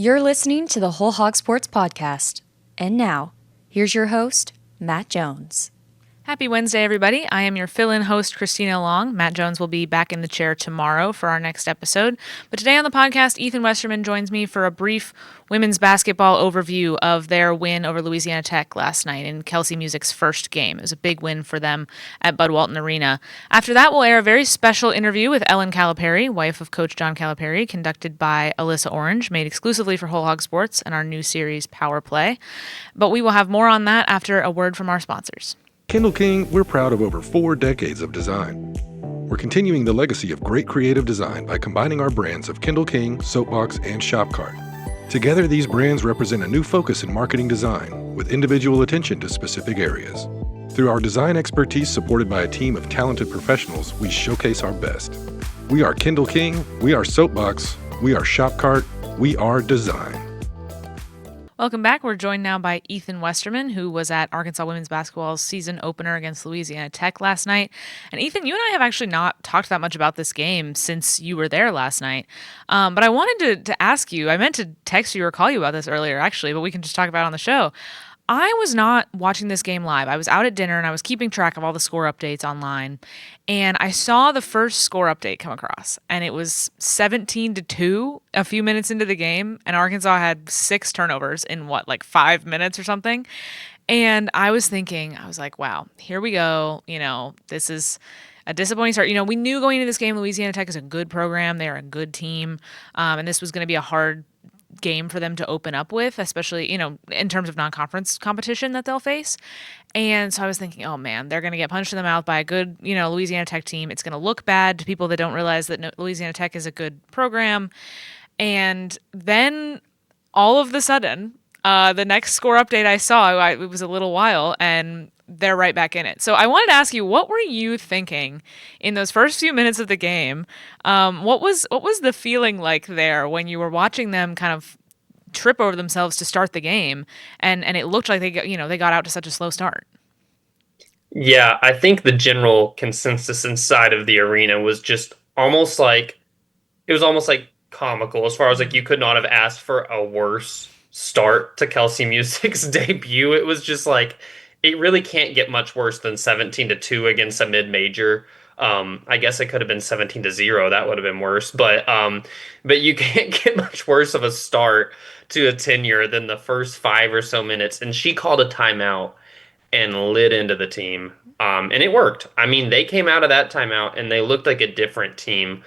You're listening to the Whole Hog Sports Podcast. And now, here's your host, Matt Jones. Happy Wednesday, everybody. I am your fill-in host, Christina Long. Matt Jones will be back in the chair tomorrow for our next episode. But today on the podcast, Ethan Westerman joins me for a brief women's basketball overview of their win over Louisiana Tech last night in Kelsi Musick's first game. It was a big win for them at Bud Walton Arena. After that, we'll air a very special interview with Ellen Calipari, wife of Coach John Calipari, conducted by Alyssa Orange, made exclusively for WholeHogSports and our new series, PowHER Play. But we will have more on that after a word from our sponsors. Kindle King, we're proud of over 4 decades of design. We're continuing the legacy of great creative design by combining our brands of Kindle King, Soapbox, and Shopcart. Together, these brands represent a new focus in marketing design with individual attention to specific areas. Through our design expertise supported by a team of talented professionals, we showcase our best. We are Kindle King, we are Soapbox, we are Shopcart, we are design. Welcome back. We're joined now by Ethan Westerman, who was at Arkansas women's basketball's season opener against Louisiana Tech last night. And Ethan, you and I have actually not talked that much about this game since you were there last night. But I wanted to ask you, I meant to text you or call you about this earlier, actually, but we can just talk about it on the show. I was not watching this game live. I was out at dinner and I was keeping track of all the score updates online. And I saw the first score update come across, and it was 17-2 a few minutes into the game. And Arkansas had 6 turnovers in 5 minutes or something. And I was thinking, I was like, wow, here we go. This is a disappointing start. We knew going into this game, Louisiana Tech is a good program. They're a good team. And this was going to be a hard game for them to open up with, especially, in terms of non-conference competition that they'll face. And so I was thinking, oh man, they're going to get punched in the mouth by a good, Louisiana Tech team. It's going to look bad to people that don't realize that Louisiana Tech is a good program. And then all of the sudden, the next score update I saw, it was a little while, and they're right back in it. So I wanted to ask you, what were you thinking in those first few minutes of the game? What was the feeling like there when you were watching them kind of trip over themselves to start the game, and it looked like they got out to such a slow start? Yeah, I think the general consensus inside of the arena was just almost like comical, as far as you could not have asked for a worse start to Kelsi Musick's debut. It was just it really can't get much worse than 17-2 against a mid-major. I guess it could have been 17-0. That would have been worse. But you can't get much worse of a start to a tenure than the first 5 or so minutes. And she called a timeout and lit into the team. And it worked. I mean, they came out of that timeout and they looked like a different team.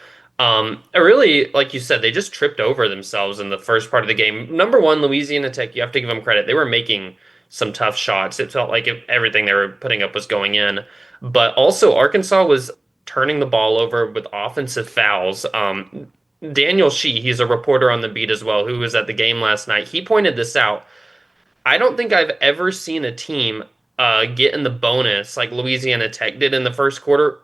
Really, like you said, they just tripped over themselves in the first part of the game. Number one, Louisiana Tech, you have to give them credit. They were making some tough shots. It felt like everything they were putting up was going in. But also, Arkansas was turning the ball over with offensive fouls. Daniel Shee, he's a reporter on the beat as well, who was at the game last night. He pointed this out. I don't think I've ever seen a team get in the bonus like Louisiana Tech did in the first quarter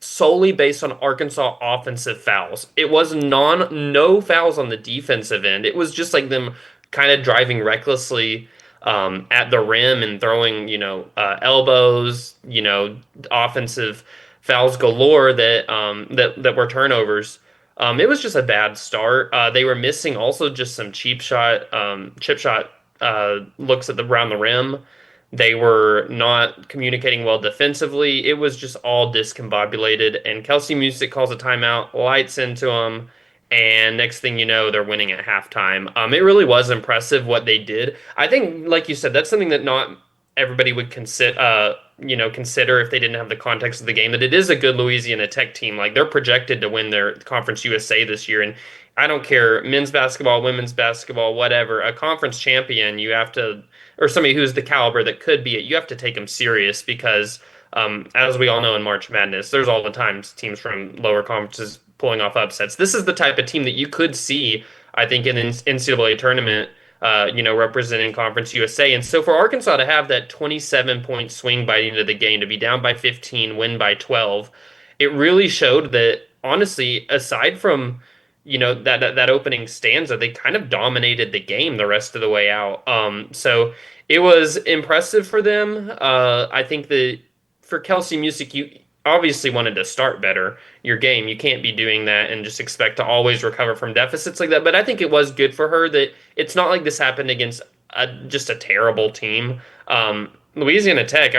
solely based on Arkansas offensive fouls. It was no fouls on the defensive end. It was just them kind of driving recklessly at the rim and throwing, elbows, offensive fouls galore that were turnovers. It was just a bad start. They were missing also just some chip shot looks around the rim. They were not communicating well defensively. It was just all discombobulated. And Kelsi Musick calls a timeout, lights into them. And next thing you know, they're winning at halftime. It really was impressive what they did. I think, like you said, that's something that not everybody would consider if they didn't have the context of the game. That it is a good Louisiana Tech team. They're projected to win their Conference USA this year, and I don't care, men's basketball, women's basketball, whatever. A conference champion, you have to, or somebody who's the caliber that could be it, you have to take them serious because, as we all know in March Madness, there's all the times teams from lower conferences pulling off upsets. This is the type of team that you could see, I think, in an NCAA tournament, representing Conference USA. And so for Arkansas to have that 27-point swing by the end of the game, to be down by 15, win by 12, it really showed that, honestly, aside from, that opening stanza, they kind of dominated the game the rest of the way out. So it was impressive for them. I think that for Kelsi Musick, obviously wanted to start better your game. You can't be doing that and just expect to always recover from deficits like that. But I think it was good for her that it's not like this happened against just a terrible team. Louisiana Tech,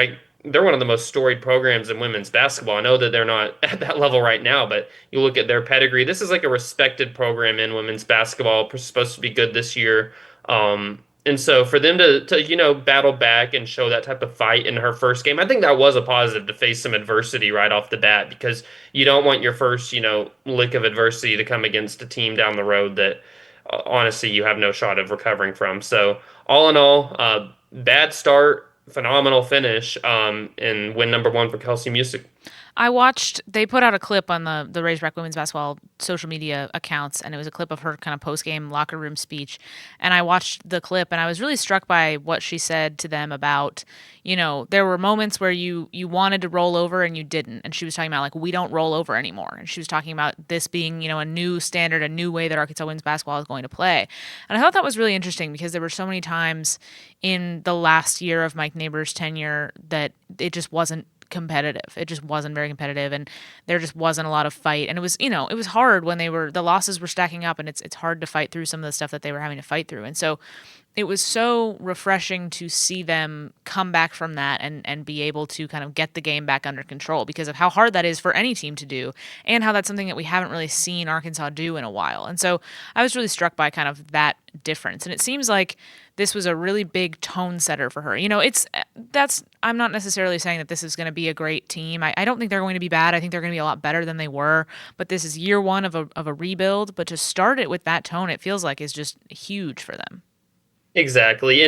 they're one of the most storied programs in women's basketball. I know that they're not at that level right now, but you look at their pedigree. This is like a respected program in women's basketball, supposed to be good this year. And so for them to battle back and show that type of fight in her first game, I think that was a positive to face some adversity right off the bat, because you don't want your first, lick of adversity to come against a team down the road that honestly you have no shot of recovering from. So all in all, bad start, phenomenal finish, and win number one for Kelsi Musick. They put out a clip on the Razorback women's basketball social media accounts, and it was a clip of her kind of post-game locker room speech. And I watched the clip, and I was really struck by what she said to them about, there were moments where you wanted to roll over and you didn't. And she was talking about, like, we don't roll over anymore. And she was talking about this being, a new standard, a new way that Arkansas women's basketball is going to play. And I thought that was really interesting, because there were so many times in the last year of Mike Neighbors' tenure that it just wasn't competitive. It just wasn't very competitive, and there just wasn't a lot of fight. And it was, it was hard when the losses were stacking up, and it's hard to fight through some of the stuff that they were having to fight through. And so it was so refreshing to see them come back from that and be able to kind of get the game back under control, because of how hard that is for any team to do, and how that's something that we haven't really seen Arkansas do in a while. And so I was really struck by kind of that difference. And it seems like this was a really big tone setter for her. I'm not necessarily saying that this is going to be a great team. I don't think they're going to be bad. I think they're going to be a lot better than they were. But this is year one of a rebuild. But to start it with that tone, it feels like is just huge for them. Exactly.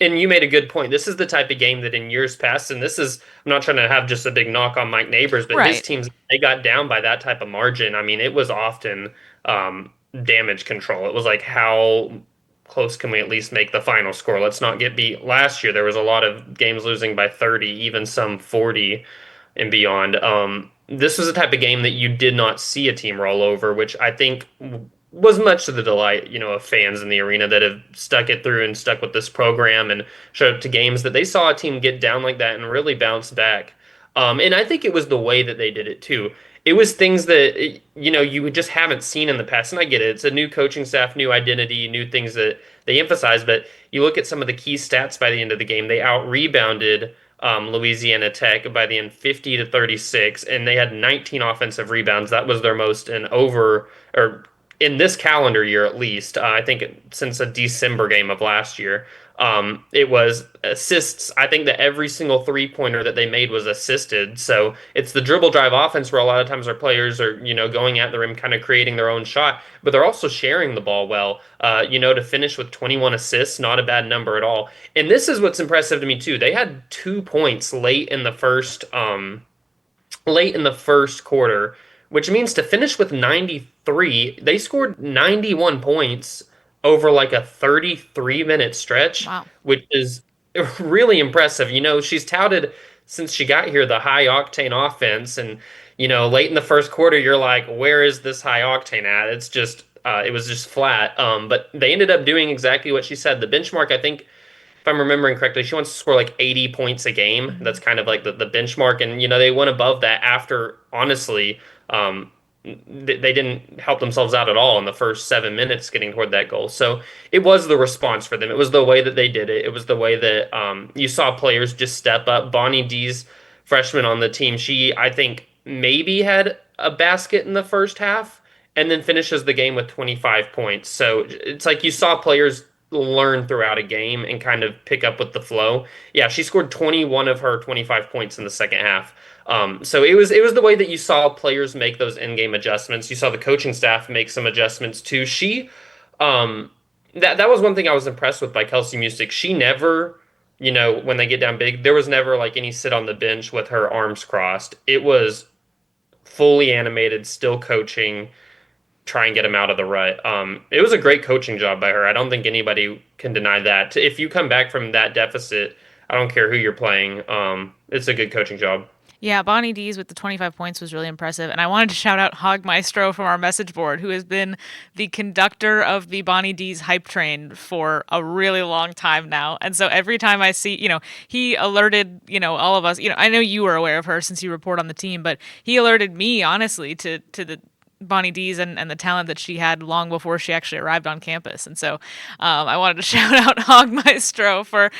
And you made a good point. This is the type of game that in years past, and I'm not trying to have just a big knock on Mike Neighbors, but right. His teams, they got down by that type of margin. I mean, it was often damage control. It was like, how close can we at least make the final score? Let's not get beat. Last year, there was a lot of games losing by 30, even some 40 and beyond. This was a type of game that you did not see a team roll over, which I think was much to the delight, of fans in the arena that have stuck it through and stuck with this program and showed up to games, that they saw a team get down like that and really bounce back. And I think it was the way that they did it too. It was things that, you just haven't seen in the past. And I get it. It's a new coaching staff, new identity, new things that they emphasize. But you look at some of the key stats by the end of the game, they out-rebounded Louisiana Tech by the end 50-36, and they had 19 offensive rebounds. That was their most in this calendar year, at least, I think since a December game of last year. It was assists. I think that every single three-pointer that they made was assisted. So it's the dribble drive offense where a lot of times our players are, going at the rim, kind of creating their own shot, but they're also sharing the ball well. To finish with 21 assists, not a bad number at all. And this is what's impressive to me too. They had 2 points late in the first quarter, which means to finish with 93, they scored 91 points over like a 33-minute stretch, wow, which is really impressive. She's touted since she got here the high octane offense, and late in the first quarter, you're like, where is this high octane at? It's just it was just flat. But they ended up doing exactly what she said. The benchmark, I think, if I'm remembering correctly, she wants to score like 80 points a game. Mm-hmm. That's kind of like the benchmark. And, they went above that after, honestly, they didn't help themselves out at all in the first 7 minutes getting toward that goal. So it was the response for them. It was the way that they did it. It was the way that you saw players just step up. Bonnie D's freshman on the team, she, I think, maybe had a basket in the first half and then finishes the game with 25 points. So it's like you saw players learn throughout a game and kind of pick up with the flow. Yeah, she scored 21 of her 25 points in the second half. So it was the way that you saw players make those in-game adjustments. You saw the coaching staff make some adjustments too. That was one thing I was impressed with by Kelsi Musick. She never, when they get down big, there was never like any sit on the bench with her arms crossed. It was fully animated, still coaching, try and get him out of the rut. It was a great coaching job by her. I don't think anybody can deny that. If you come back from that deficit, I don't care who you're playing. It's a good coaching job. Yeah, Bonnie D's with the 25 points was really impressive. And I wanted to shout out Hog Maestro from our message board, who has been the conductor of the Bonnie D's hype train for a really long time now. And so every time I see, he alerted, all of us, I know you were aware of her since you report on the team, but he alerted me, honestly, to the Bonnie D's and the talent that she had long before she actually arrived on campus. And so I wanted to shout out Hog Maestro for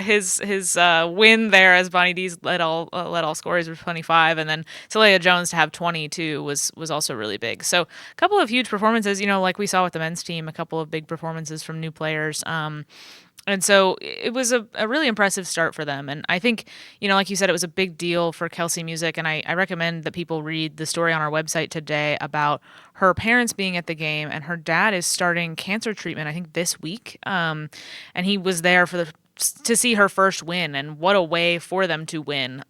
his win there, as Bonnie D's led all scorers with 25, and then Celia Jones to have 22 was also really big. So a couple of huge performances, like we saw with the men's team, a couple of big performances from new players. And so it was a really impressive start for them. And I think, like you said, it was a big deal for Kelsi Musick. And I recommend that people read the story on our website today about her parents being at the game. And her dad is starting cancer treatment, I think, this week. And he was there to see her first win. And what a way for them to win.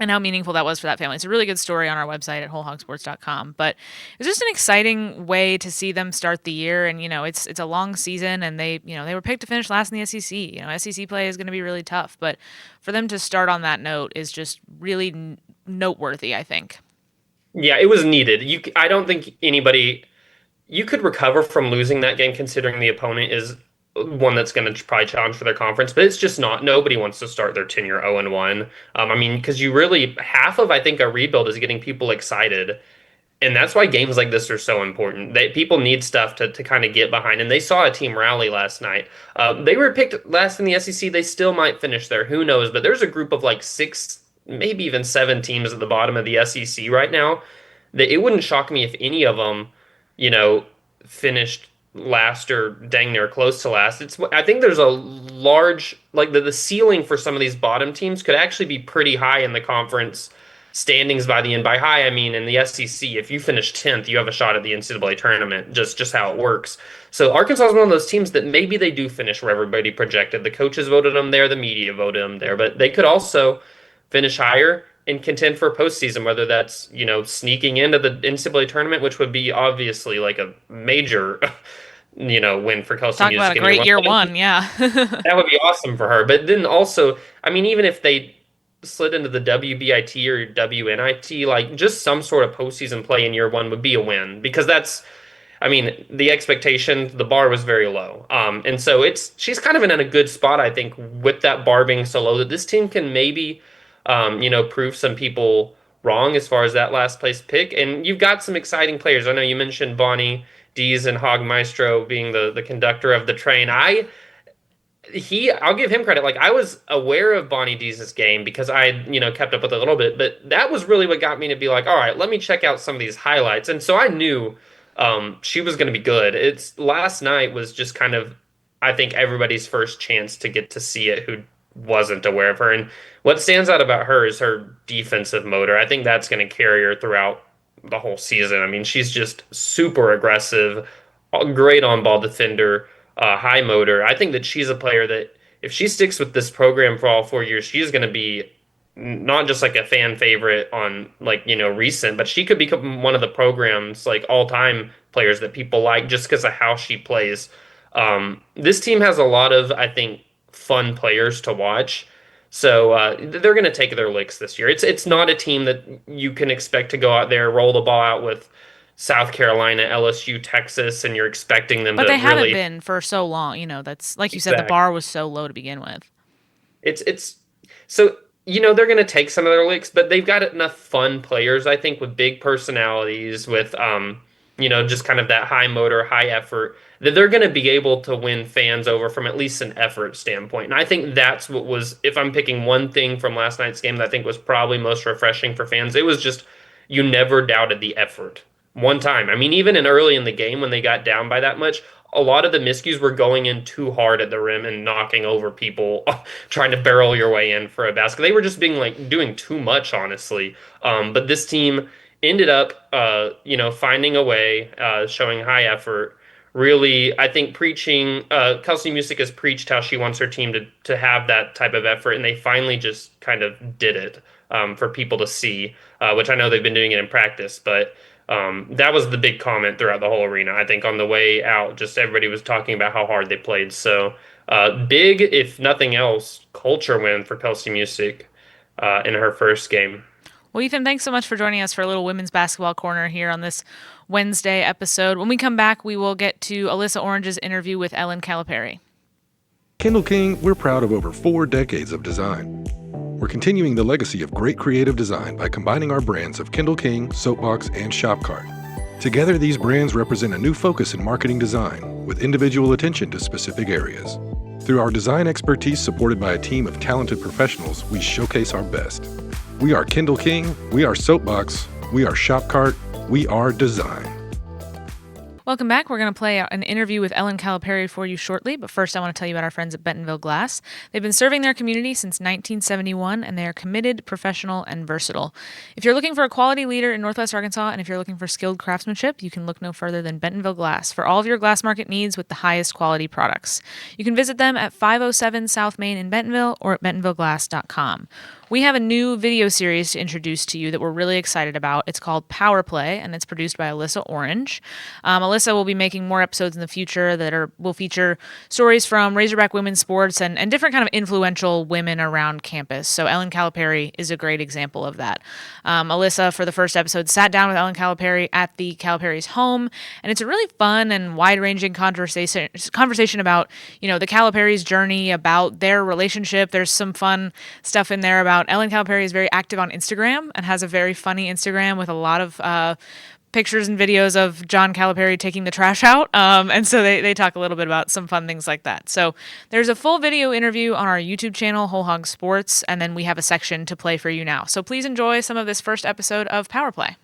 And how meaningful that was for that family. It's a really good story on our website at WholeHogSports.com. But it's just an exciting way to see them start the year. And, it's a long season, and they were picked to finish last in the SEC. SEC play is going to be really tough. But for them to start on that note is just really noteworthy, I think. Yeah, it was needed. I don't think anybody you could recover from losing that game considering the opponent is one that's going to probably challenge for their conference, but it's just not. Nobody wants to start their tenure 0-1. I mean, because you really half of I think a rebuild is getting people excited, and that's why games like this are so important. People need stuff to kind of get behind, and they saw a team rally last night. They were picked last in the SEC. They still might finish there. Who knows? But there's a group of like six, maybe even seven teams at the bottom of the SEC right now. That it wouldn't shock me if any of them, you know, finished last or dang near close to last. I think there's a large like the ceiling for some of these bottom teams could actually be pretty high in the conference standings by the end. By high, I mean in the SEC, if you finish 10th, you have a shot at the NCAA tournament. Just how it works. So Arkansas is one of those teams that maybe they do finish where everybody projected. The coaches voted them there, the media voted them there, but they could also finish higher and contend for postseason, whether that's, sneaking into the NCAA tournament, which would be obviously like a major, win for Kelsi Talk Musick about a in great year one, yeah. That would be awesome for her. But then also, I mean, even if they slid into the WBIT or WNIT, like just some sort of postseason play in year one would be a win because I mean, the expectation, the bar was very low. And so she's kind of in a good spot, I think, with that bar being so low that this team can maybe, prove some people wrong as far as that last place pick. And you've got some exciting players. I know you mentioned Bonnie Dees and Hog Maestro being the conductor of the train. I'll give him credit. Like I was aware of Bonnie Dees' game because I, kept up with it a little bit, but that was really what got me to be like, all right, let me check out some of these highlights. And so I knew she was going to be good. It's last night was just kind of, I think everybody's first chance to get to see it who wasn't aware of her. And what stands out about her is her defensive motor. I think that's going to carry her throughout the whole season. I mean, she's just super aggressive, great on ball defender, high motor. I think that she's a player that if she sticks with this program for all 4 years, she's going to be not just like a fan favorite on like, recent, but she could become one of the program's like all time players that people like just because of how she plays. This team has a lot of, I think, fun players to watch. So they're going to take their licks this year. It's not a team that you can expect to go out there, roll the ball out with South Carolina, LSU, Texas, and you're expecting them But to they haven't really been for so long. That's like you said, the exact. bar was so low to begin with. It's so they're going to take some of their licks, but they've got enough fun players, I think, with big personalities, with just kind of that high motor, high effort, that they're going to be able to win fans over from at least an effort standpoint. And I think that's what was, if I'm picking one thing from last night's game that I think was probably most refreshing for fans, it was just you never doubted the effort one time. I mean, even in early in the game when they got down by that much, a lot of the miscues were going in too hard at the rim and knocking over people, trying to barrel your way in for a basket. They were just being like doing too much, honestly. But this team ended up, finding a way, showing high effort. Really, I think preaching. Kelsi Musick has preached how she wants her team to have that type of effort, and they finally just kind of did it for people to see, which I know they've been doing it in practice, but. That was the big comment throughout the whole arena. I think on the way out, just everybody was talking about how hard they played. So big, if nothing else, culture win for Kelsi Musick. in her first game. Well, Ethan, thanks so much for joining us for a little women's basketball corner here on this Wednesday episode. When we come back, we will get to Alyssa Orange's interview with Ellen Calipari. Kindle King, we're proud of over 4 decades of design. We're continuing the legacy of great creative design by combining our brands of Kindle King, Soapbox, and Shopcart. Together, these brands represent a new focus in marketing design, with individual attention to specific areas. Through our design expertise supported by a team of talented professionals, we showcase our best. We are Kindle King, we are Soapbox, we are Shopcart, we are design. Welcome back. We're going to play an interview with Ellen Calipari for you shortly, but first I want to tell you about our friends at Bentonville Glass. They've been serving their community since 1971, and they are committed, professional, and versatile. If you're looking for a quality leader in Northwest Arkansas, and if you're looking for skilled craftsmanship, you can look no further than Bentonville Glass for all of your glass market needs with the highest quality products. You can visit them at 507 South Main in Bentonville or at bentonvilleglass.com. We have a new video series to introduce to you that we're really excited about. It's called PowHER Play, and it's produced by Alyssa Orange. Alyssa will be making more episodes in the future that will feature stories from Razorback women's sports and different kind of influential women around campus. So Ellen Calipari is a great example of that. Alyssa, for the first episode, sat down with Ellen Calipari at the Calipari's home, and it's a really fun and wide-ranging conversation about, the Calipari's journey, about their relationship. There's some fun stuff in there about Ellen Calipari is very active on Instagram and has a very funny Instagram with a lot of pictures and videos of John Calipari taking the trash out. And so they talk a little bit about some fun things like that. So there's a full video interview on our YouTube channel, WholeHogSports, and then we have a section to play for you now. So please enjoy some of this first episode of PowHER Play.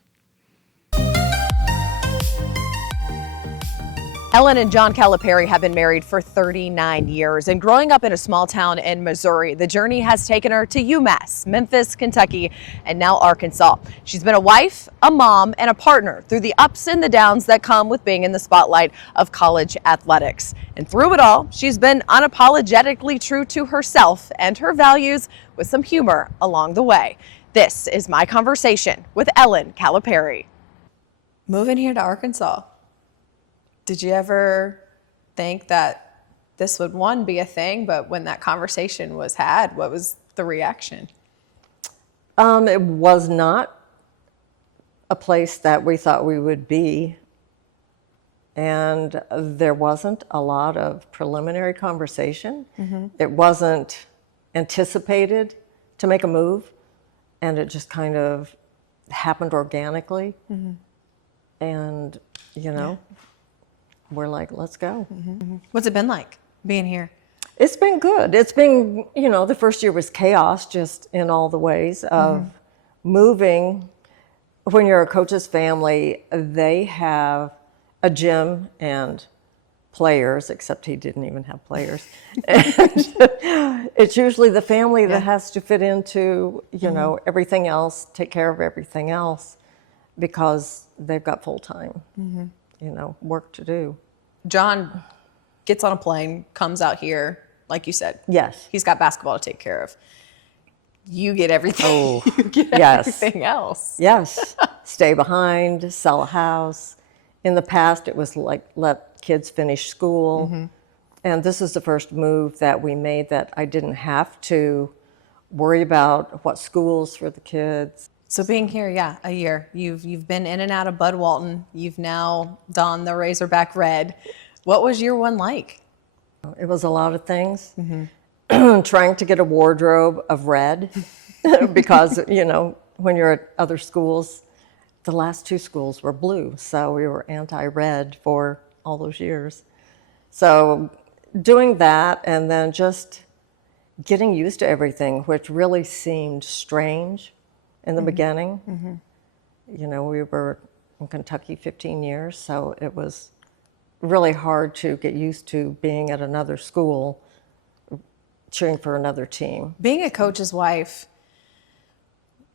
Ellen and John Calipari have been married for 39 years, and growing up in a small town in Missouri, the journey has taken her to UMass, Memphis, Kentucky, and now Arkansas. She's been a wife, a mom, and a partner through the ups and the downs that come with being in the spotlight of college athletics. And through it all, she's been unapologetically true to herself and her values, with some humor along the way. This is my conversation with Ellen Calipari. Moving here to Arkansas, did you ever think that this would, one, be a thing, but when that conversation was had, what was the reaction? It was not a place that we thought we would be, and there wasn't a lot of preliminary conversation. Mm-hmm. It wasn't anticipated to make a move, and it just kind of happened organically. Mm-hmm. And, we're like, let's go. Mm-hmm. What's it been like being here? It's been good. It's been, the first year was chaos just in all the ways of moving. When you're a coach's family, they have a gym and players, except he didn't even have players. And it's usually the family that has to fit into, everything else, take care of everything else, because they've got full-time. Mm-hmm. Work to do. John gets on a plane, comes out here, like you said. Yes. He's got basketball to take care of. You get everything. Oh, you get everything else. Yes. Stay behind, sell a house. In the past, it was like, let kids finish school. Mm-hmm. And this is the first move that we made that I didn't have to worry about what schools for the kids. So being here, a year. You've been in and out of Bud Walton. You've now donned the Razorback red. What was year one like? It was a lot of things. Mm-hmm. Trying to get a wardrobe of red because, when you're at other schools, the last 2 schools were blue. So we were anti-red for all those years. So doing that and then just getting used to everything, which really seemed strange in the beginning. Mm-hmm. We were in Kentucky 15 years, so it was really hard to get used to being at another school, cheering for another team. Being a coach's wife,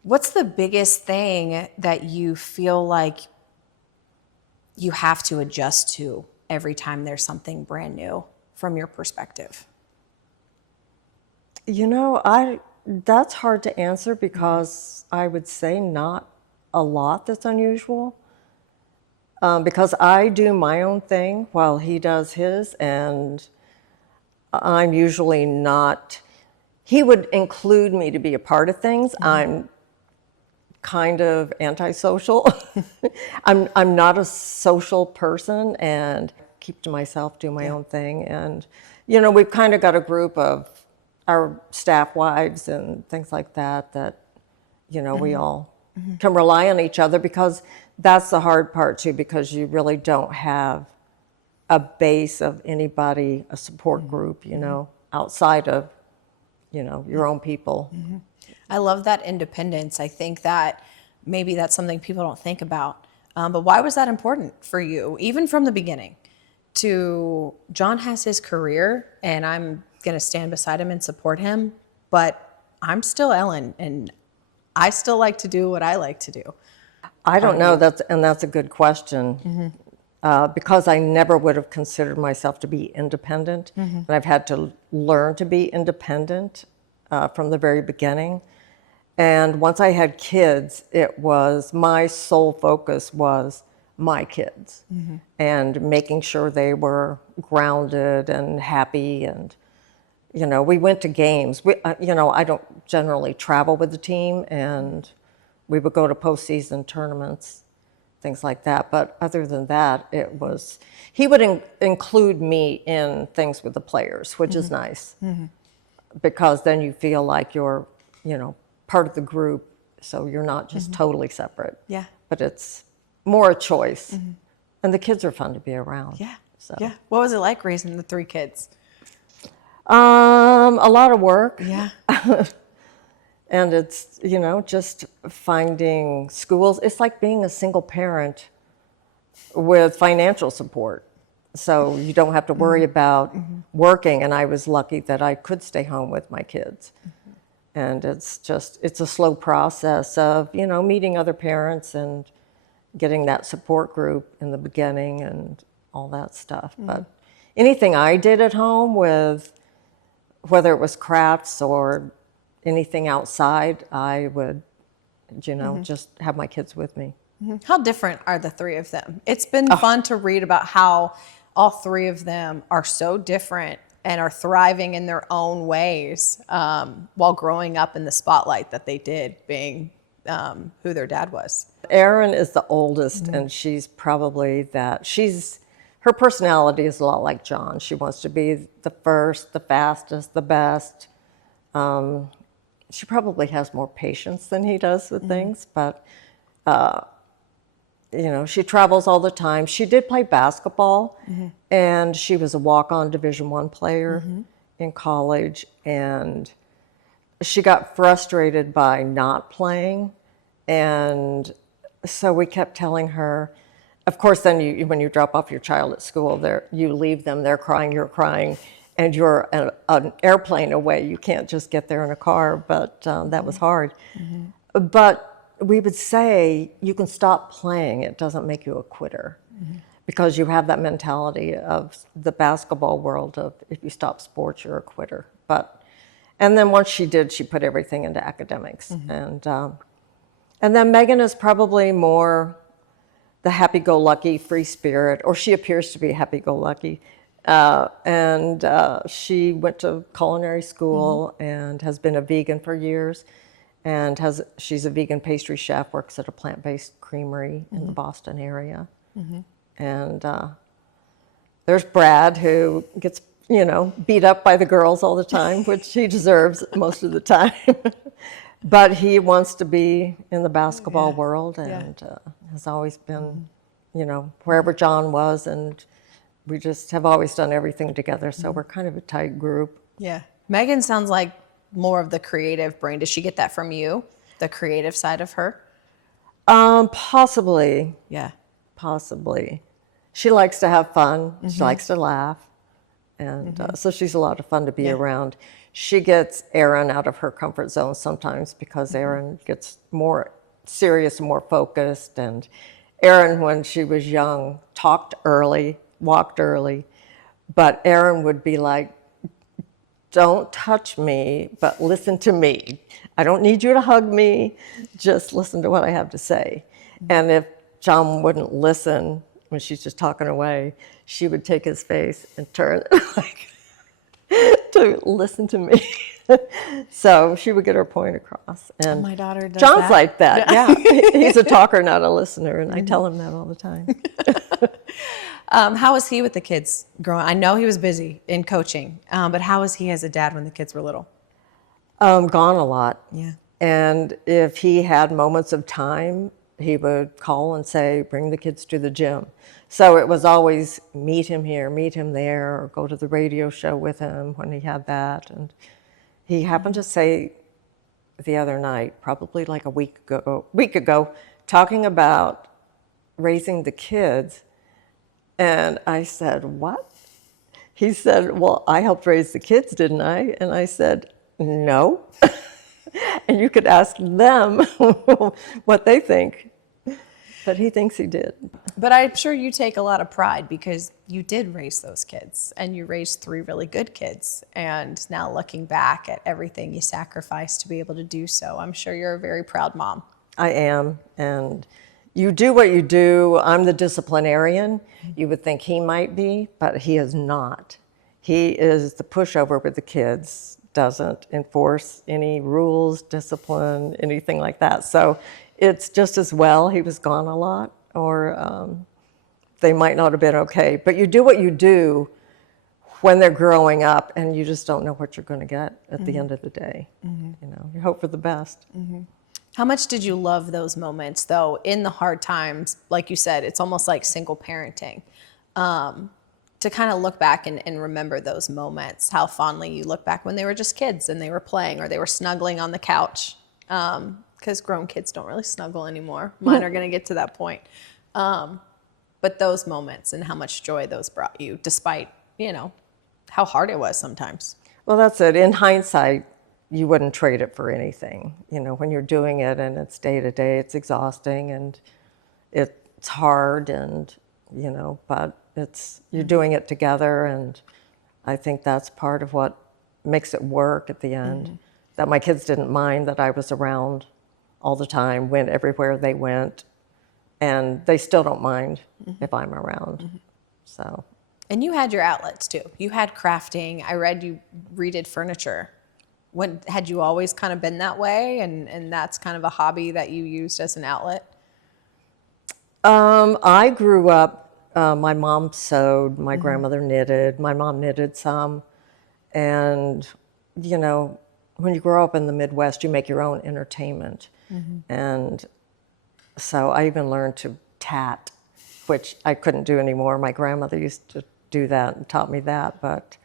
what's the biggest thing that you feel like you have to adjust to every time there's something brand new from your perspective? That's hard to answer because I would say not a lot that's unusual. Because I do my own thing while he does his, and I'm usually not he would include me to be a part of things. I'm kind of antisocial. I'm not a social person and keep to myself, do my own thing. And, you know, we've kind of got a group of our staff wives and things like that, that, you know, we all can rely on each other, because that's the hard part too, because you really don't have a base of anybody, a support group, you know, outside of, you know, your own people. I love that independence. I think that maybe that's something people don't think about. But why was that important for you, even from the beginning? John has his career, and I'm going to stand beside him and support him, but I'm still Ellen, and I still like to do what I like to do. I don't know, that's a good question. Because I never would have considered myself to be independent, and I've had to learn to be independent from the very beginning. And once I had kids, it was my sole focus was my kids and making sure they were grounded and happy. And, you know, we went to games. You know, I don't generally travel with the team, and we would go to postseason tournaments, things like that. But other than that, he would include me in things with the players, which is nice, because then you feel like you're, you know, part of the group, so you're not just totally separate. Yeah. But it's more a choice. And the kids are fun to be around. Yeah. So. Yeah. What was it like raising the 3 kids? A lot of work. Yeah. And it's, you know, just finding schools. It's like being a single parent with financial support. So you don't have to worry about working. And I was lucky that I could stay home with my kids. And it's a slow process of, you know, meeting other parents and getting that support group in the beginning and all that stuff. But anything I did at home, with whether it was crafts or anything outside, I would, you know, just have my kids with me. How different are the 3 of them? It's been fun to read about how all 3 of them are so different and are thriving in their own ways while growing up in the spotlight that they did, being who their dad was. Erin is the oldest, and she's probably her personality is a lot like John. She wants to be the first, the fastest, the best. She probably has more patience than he does with things, but you know, she travels all the time. She did play basketball, and she was a walk-on Division I player in college, and she got frustrated by not playing, and so we kept telling her, of course, then when you drop off your child at school, you leave them, they're crying, you're crying, and you're an airplane away. You can't just get there in a car, but that was hard. But we would say, you can stop playing. It doesn't make you a quitter, because you have that mentality of the basketball world of, if you stop sports, you're a quitter. And then once she did, she put everything into academics. And then Megan is probably more the happy-go-lucky, free spirit, or she appears to be happy-go-lucky. She went to culinary school and has been a vegan for years. And she's a vegan pastry chef, works at a plant-based creamery in the Boston area. And there's Brad, who gets, you know, beat up by the girls all the time, which he deserves most of the time. But he wants to be in the basketball world, and has always been, you know, wherever John was, and we just have always done everything together. So we're kind of a tight group. Yeah. Megan sounds like more of the creative brain. Does she get that from you, the creative side of her? Possibly. Yeah. Possibly. She likes to have fun. She likes to laugh. And so she's a lot of fun to be around. She gets Erin out of her comfort zone sometimes, because Erin gets more serious and more focused. And Erin, when she was young, talked early, walked early. But Erin would be like, don't touch me, but listen to me. I don't need you to hug me. Just listen to what I have to say. And if John wouldn't listen when she's just talking away, she would take his face and turn it like, to listen to me. So she would get her point across. And my daughter does John's that. like that, yeah. He's a talker, not a listener, and I tell him that all the time. How was he with the kids growing? I know he was busy in coaching, but how was he as a dad when the kids were little? Gone a lot. Yeah. And if he had moments of time, he would call and say, bring the kids to the gym. So it was always meet him here, meet him there, or go to the radio show with him when he had that. And he happened to say the other night, probably like a week ago, talking about raising the kids. And I said, what? He said, well, I helped raise the kids, didn't I? And I said, no. And you could ask them what they think. But he thinks he did. But I'm sure you take a lot of pride because you did raise those kids and you raised 3 really good kids. And now looking back at everything you sacrificed to be able to do so, I'm sure you're a very proud mom. I am. And you do what you do. I'm the disciplinarian. You would think he might be, but he is not. He is the pushover with the kids, doesn't enforce any rules, discipline, anything like that. So it's just as well he was gone a lot, or they might not have been okay. But you do what you do when they're growing up, and you just don't know what you're going to get at the end of the day. You know, you hope for the best. How much did you love those moments, though, in the hard times? Like you said, it's almost like single parenting. To kind of look back and remember those moments, how fondly you look back when they were just kids and they were playing or they were snuggling on the couch. Because grown kids don't really snuggle anymore. Mine are going to get to that point. But those moments and how much joy those brought you, despite, you know, how hard it was sometimes. Well, that's it. In hindsight, you wouldn't trade it for anything. You know, when you're doing it and it's day to day, it's exhausting and it's hard, and, you know, but you're doing it together, and I think that's part of what makes it work at the end. That my kids didn't mind that I was around all the time, went everywhere they went, and they still don't mind if I'm around. So. And you had your outlets too. You had crafting. I read you redid furniture. Had you always kind of been that way, and that's kind of a hobby that you used as an outlet? I grew up, my mom sewed, my grandmother knitted, my mom knitted some, and, you know, when you grow up in the Midwest, you make your own entertainment. And so I even learned to tat, which I couldn't do anymore. My grandmother used to do that and taught me that. But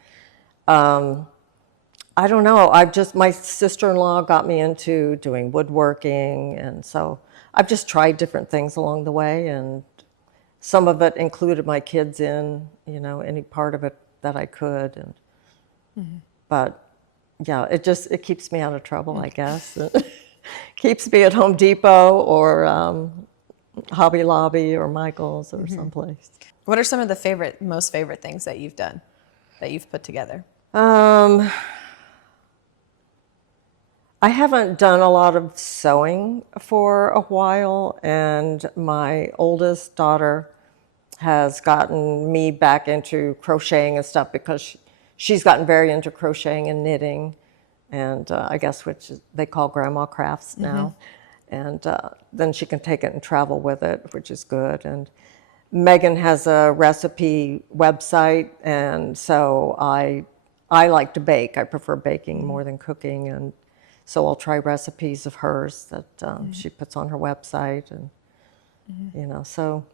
I don't know. My sister-in-law got me into doing woodworking. And so I've just tried different things along the way. And some of it included my kids in, you know, any part of it that I could. And but yeah, it keeps me out of trouble, I guess. Keeps me at Home Depot or Hobby Lobby or Michael's or someplace. What are some of the most favorite things that you've done, that you've put together? I haven't done a lot of sewing for a while, and my oldest daughter has gotten me back into crocheting and stuff because she's gotten very into crocheting and knitting, and I guess they call grandma crafts now. And then she can take it and travel with it, which is good. And Megan has a recipe website, and so I like to bake. I prefer baking more than cooking, and so I'll try recipes of hers that she puts on her website, and you know, so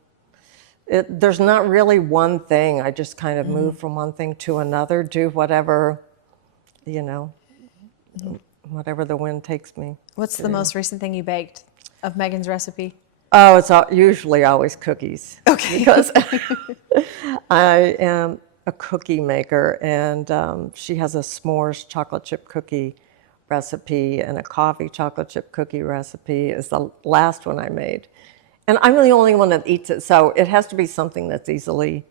there's not really one thing. I just kind of move from one thing to another, do whatever, you know, whatever the wind takes me. What's the most recent thing you baked of Megan's recipe? Oh, it's usually always cookies. Okay. Because I am a cookie maker, and she has a s'mores chocolate chip cookie recipe, and a coffee chocolate chip cookie recipe is the last one I made. And I'm the only one that eats it, so it has to be something that's easily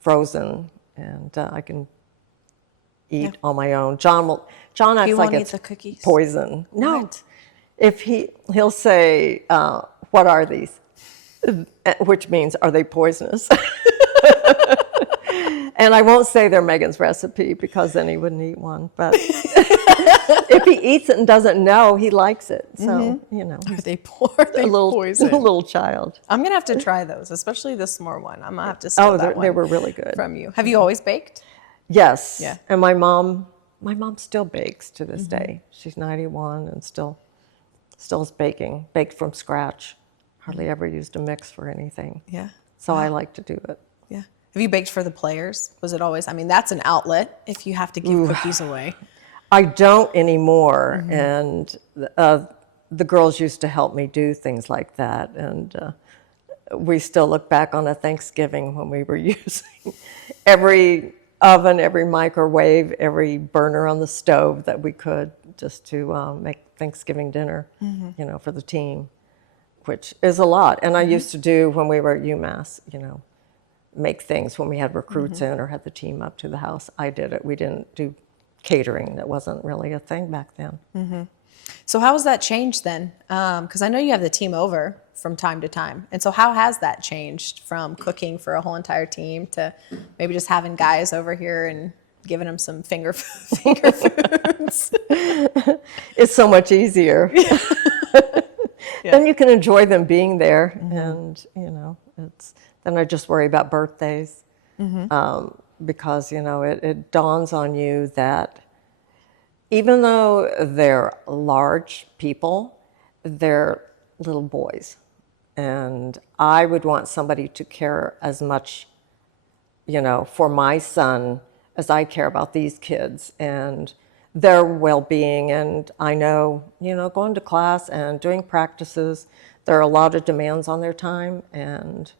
frozen, and I can eat on my own. John acts like it's the cookies? poison. No. What? If he'll say, what are these? Which means, are they poisonous? And I won't say they're Megan's recipe because then he wouldn't eat one. But if he eats it and doesn't know, he likes it. So, you know. Are they poison? A little child. I'm going to have to try those, especially the s'more one. I'm going to have to steal that one they were really good. from you. Have you always baked? Yes. Yeah. And my mom still bakes to this day. She's 91 and still is baking, baked from scratch. Hardly ever used a mix for anything. Yeah. So I like to do it. Yeah. Have you baked for the players? Was it always, I mean, that's an outlet if you have to give cookies away. I don't anymore. And the girls used to help me do things like that. And we still look back on a Thanksgiving when we were using every oven, every microwave, every burner on the stove that we could just to make Thanksgiving dinner, you know, for the team, which is a lot. And I used to do when we were at UMass, you know, make things when we had recruits in or had the team up to the house. I did it. We didn't do catering. That wasn't really a thing back then. So how has that changed then? Because I know you have the team over from time to time. And so how has that changed from cooking for a whole entire team to maybe just having guys over here and giving them some finger foods? It's so much easier. Then you can enjoy them being there. And, you know, then I just worry about birthdays. Because, you know, it dawns on you that even though they're large people, they're little boys. And I would want somebody to care as much, you know, for my son as I care about these kids and their well-being. And I know, you know, going to class and doing practices, there are a lot of demands on their time. And,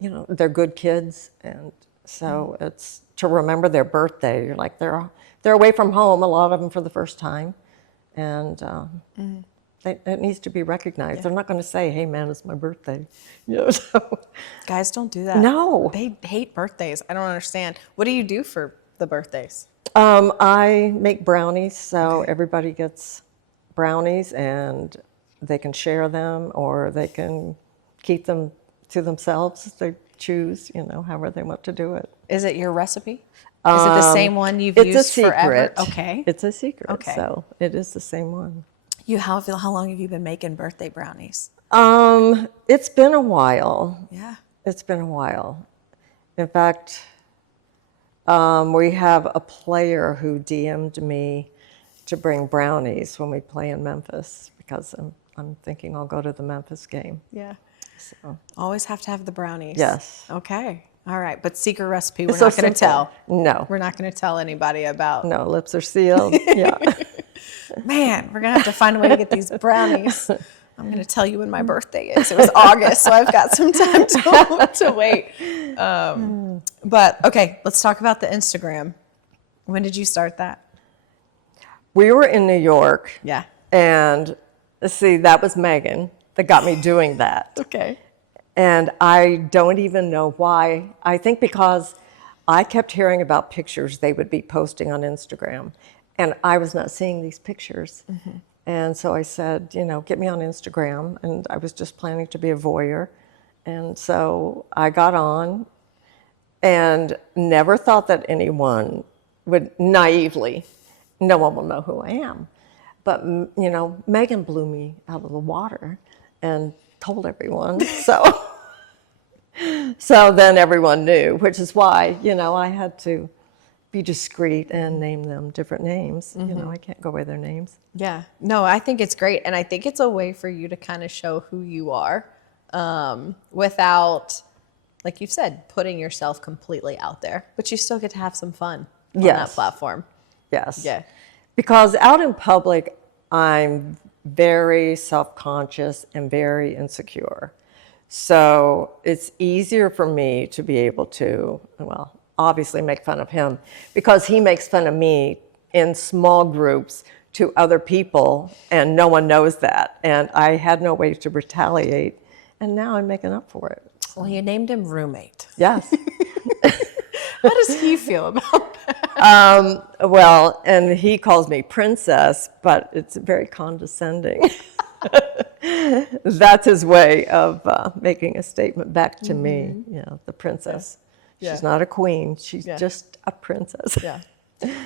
you know, they're good kids. And so it's to remember their birthday. You're like, they're away from home, a lot of them for the first time. And it needs to be recognized. They're not going to say, hey, man, it's my birthday. You know, so. Guys don't do that. No. They hate birthdays. I don't understand. What do you do for the birthdays? I make brownies, so everybody gets brownies, and they can share them or they can keep them to themselves. They choose, you know, however they want to do it. Is it your recipe? Is it the same one you've used It's a secret. forever? Okay. It's a secret. Okay. So it is the same one. How long have you been making birthday brownies? It's been a while. Yeah. It's been a while. In fact, we have a player who DM'd me to bring brownies when we play in Memphis because I'm thinking I'll go to the Memphis game. Yeah. So. Always have to have the brownies. Yes. Okay. All right. But secret recipe, we're It's so not going to tell. No. We're not going to tell anybody about. No, lips are sealed. Yeah. Man, we're going to have to find a way to get these brownies. I'm going to tell you when my birthday is. It was August, so I've got some time to wait. But okay, let's talk about the Instagram. When did you start that? We were in New York. Yeah. And see, that was Megan that got me doing that. Okay. And I don't even know why. I think because I kept hearing about pictures they would be posting on Instagram, and I was not seeing these pictures. And so I said, you know, get me on Instagram. And I was just planning to be a voyeur. And so I got on and never thought that anyone would naively, no one will know who I am. But, you know, Megan blew me out of the water and told everyone. So then everyone knew, which is why, you know, I had to be discreet and name them different names. You know, I can't go by their names. Yeah. No, I think it's great. And I think it's a way for you to kind of show who you are without, like you've said, putting yourself completely out there. But you still get to have some fun on that platform. Yes. Yeah. Because out in public, I'm very self-conscious and very insecure. So it's easier for me to be able to, well, obviously make fun of him because he makes fun of me in small groups to other people and no one knows that. And I had no way to retaliate. And now I'm making up for it. Well, you named him roommate. Yes. How does he feel about that? Well, and he calls me princess, but it's very condescending. That's his way of making a statement back to me, you know, the princess. She's not a queen. She's just a princess. Yeah.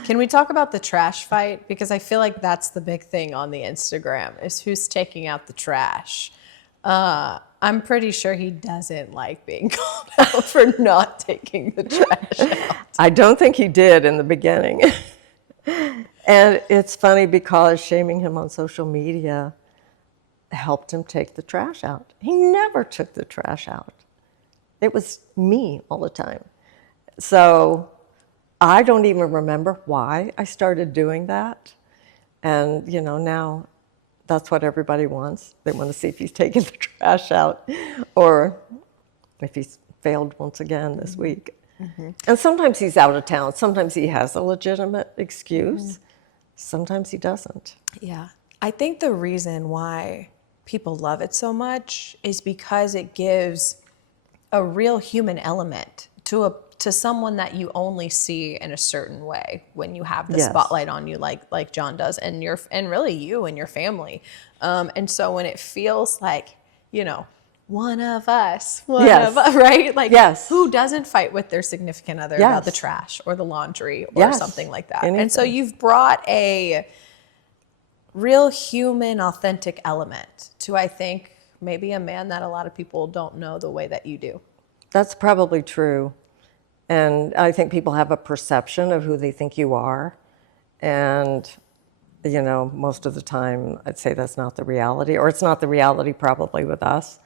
Can we talk about the trash fight? Because I feel like that's the big thing on the Instagram is who's taking out the trash. I'm pretty sure he doesn't like being called out for not taking the trash out. I don't think he did in the beginning. And it's funny because shaming him on social media helped him take the trash out. He never took the trash out. It was me all the time. So I don't even remember why I started doing that. And, now that's what everybody wants. They want to see if he's taking the trash out or if he's failed once again this week. Mm-hmm. And sometimes he's out of town. Sometimes he has a legitimate excuse. Mm-hmm. Sometimes he doesn't. Yeah. I think the reason why people love it so much is because it gives a real human element to someone that you only see in a certain way when you have the spotlight on you, like John does, and really you and your family. And so when it feels like, one of us, right? Like, who doesn't fight with their significant other about the trash or the laundry or something like that? Anything. And so you've brought a real human, authentic element to, I think, maybe a man that a lot of people don't know the way that you do. That's probably true. And I think people have a perception of who they think you are. And, most of the time I'd say that's not the reality, or it's not the reality probably with us.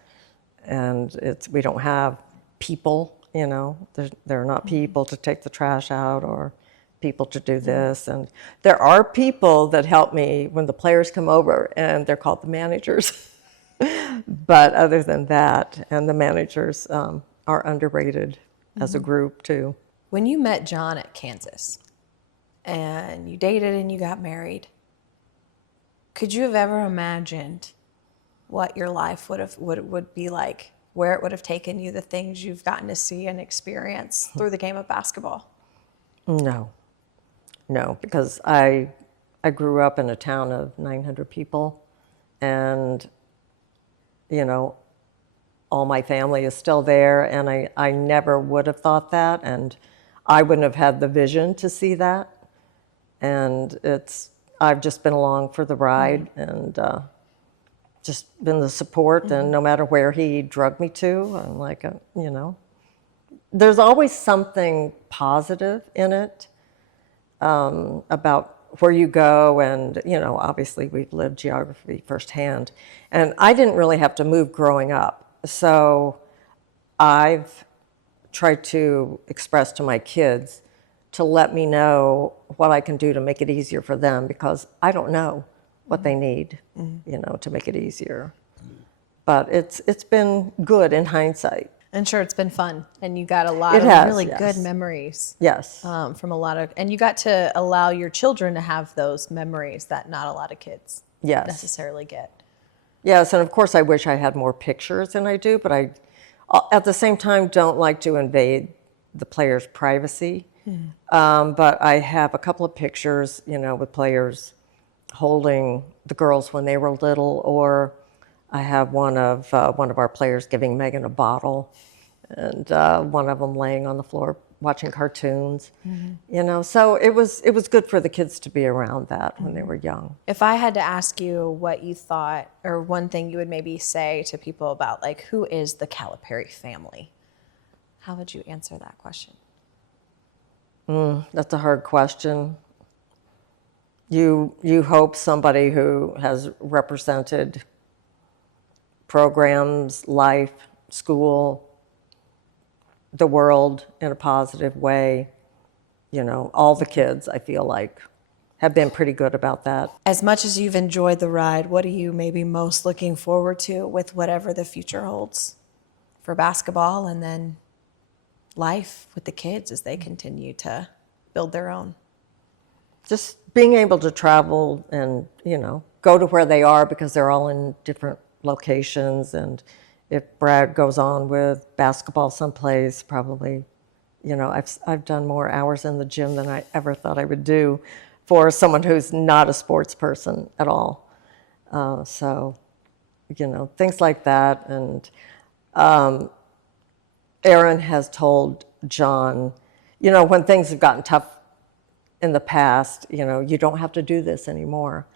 And we don't have people, there are not people to take the trash out or people to do this. And there are people that help me when the players come over, and they're called the managers. But other than that, and the managers are underrated as a group too. When you met John at Kansas and you dated and you got married, could you have ever imagined what your life would be like, where it would have taken you, the things you've gotten to see and experience through the game of basketball? No, because I grew up in a town of 900 people, and all my family is still there, and I never would have thought that, and I wouldn't have had the vision to see that. And I've just been along for the ride, and just been the support, and no matter where he drug me to, I'm like, there's always something positive in it, about where you go, and obviously we've lived geography firsthand, and I didn't really have to move growing up. So I've tried to express to my kids to let me know what I can do to make it easier for them, because I don't know what they need, to make it easier. But it's been good in hindsight. And sure, it's been fun, and you got a lot of really good memories. Yes. From a lot of, and you got to allow your children to have those memories that not a lot of kids necessarily get. Yes, and of course I wish I had more pictures than I do, but I, at the same time, don't like to invade the players' privacy. But I have a couple of pictures, with players holding the girls when they were little, or I have one of our players giving Megan a bottle, and one of them laying on the floor watching cartoons. So it was good for the kids to be around that when they were young. If I had to ask you what you thought, or one thing you would maybe say to people about, like, who is the Calipari family, how would you answer that question? That's a hard question. You hope somebody who has represented programs, life, school, the world in a positive way. All the kids, I feel like, have been pretty good about that. As much as you've enjoyed the ride, what are you maybe most looking forward to with whatever the future holds for basketball, and then life with the kids as they continue to build their own? Just being able to travel and, go to where they are, because they're all in different locations. And if Brad goes on with basketball someplace, probably, I've done more hours in the gym than I ever thought I would do for someone who's not a sports person at all. So, things like that. And Aaron has told John, you know, when things have gotten tough in the past, you know, you don't have to do this anymore.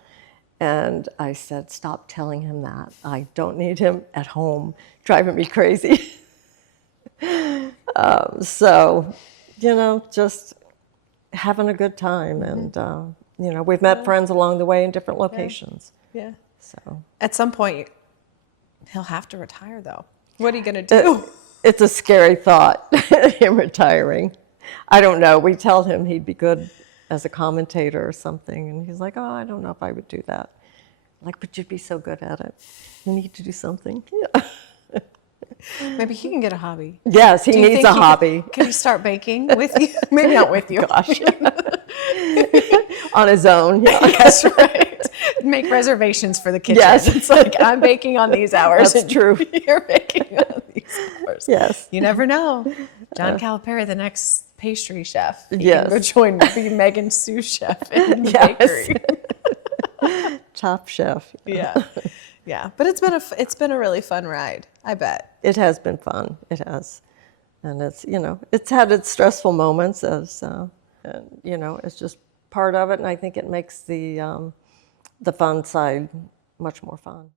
And I said, stop telling him that. I don't need him at home driving me crazy. So, you know, just having a good time. And, you know, we've met friends along the way in different locations. Yeah. So At some point, he'll have to retire, though. What are you going to do? it's a scary thought, him retiring. I don't know. We tell him he'd be good as a commentator or something. And he's like, oh, I don't know if I would do that. I'm like, but you'd be so good at it. You need to do something. Yeah. Maybe he can get a hobby. Yes, he needs a hobby. Can he start baking with you? Maybe not with you. Gosh. On his own. Yeah. That's right. Make reservations for the kitchen. Yes. It's like, I'm baking on these hours. That's true. You're baking on these hours. Yes. You never know. John Calipari, the next pastry chef. He Yes. can go join be Megan's sous chef in the Yes. bakery. Top chef. Yeah. Yeah. But it's been a really fun ride, I bet. It has been fun. It has. And it's, you know, it's had its stressful moments as, and, you know, it's just part of it. And I think it makes the fun side much more fun.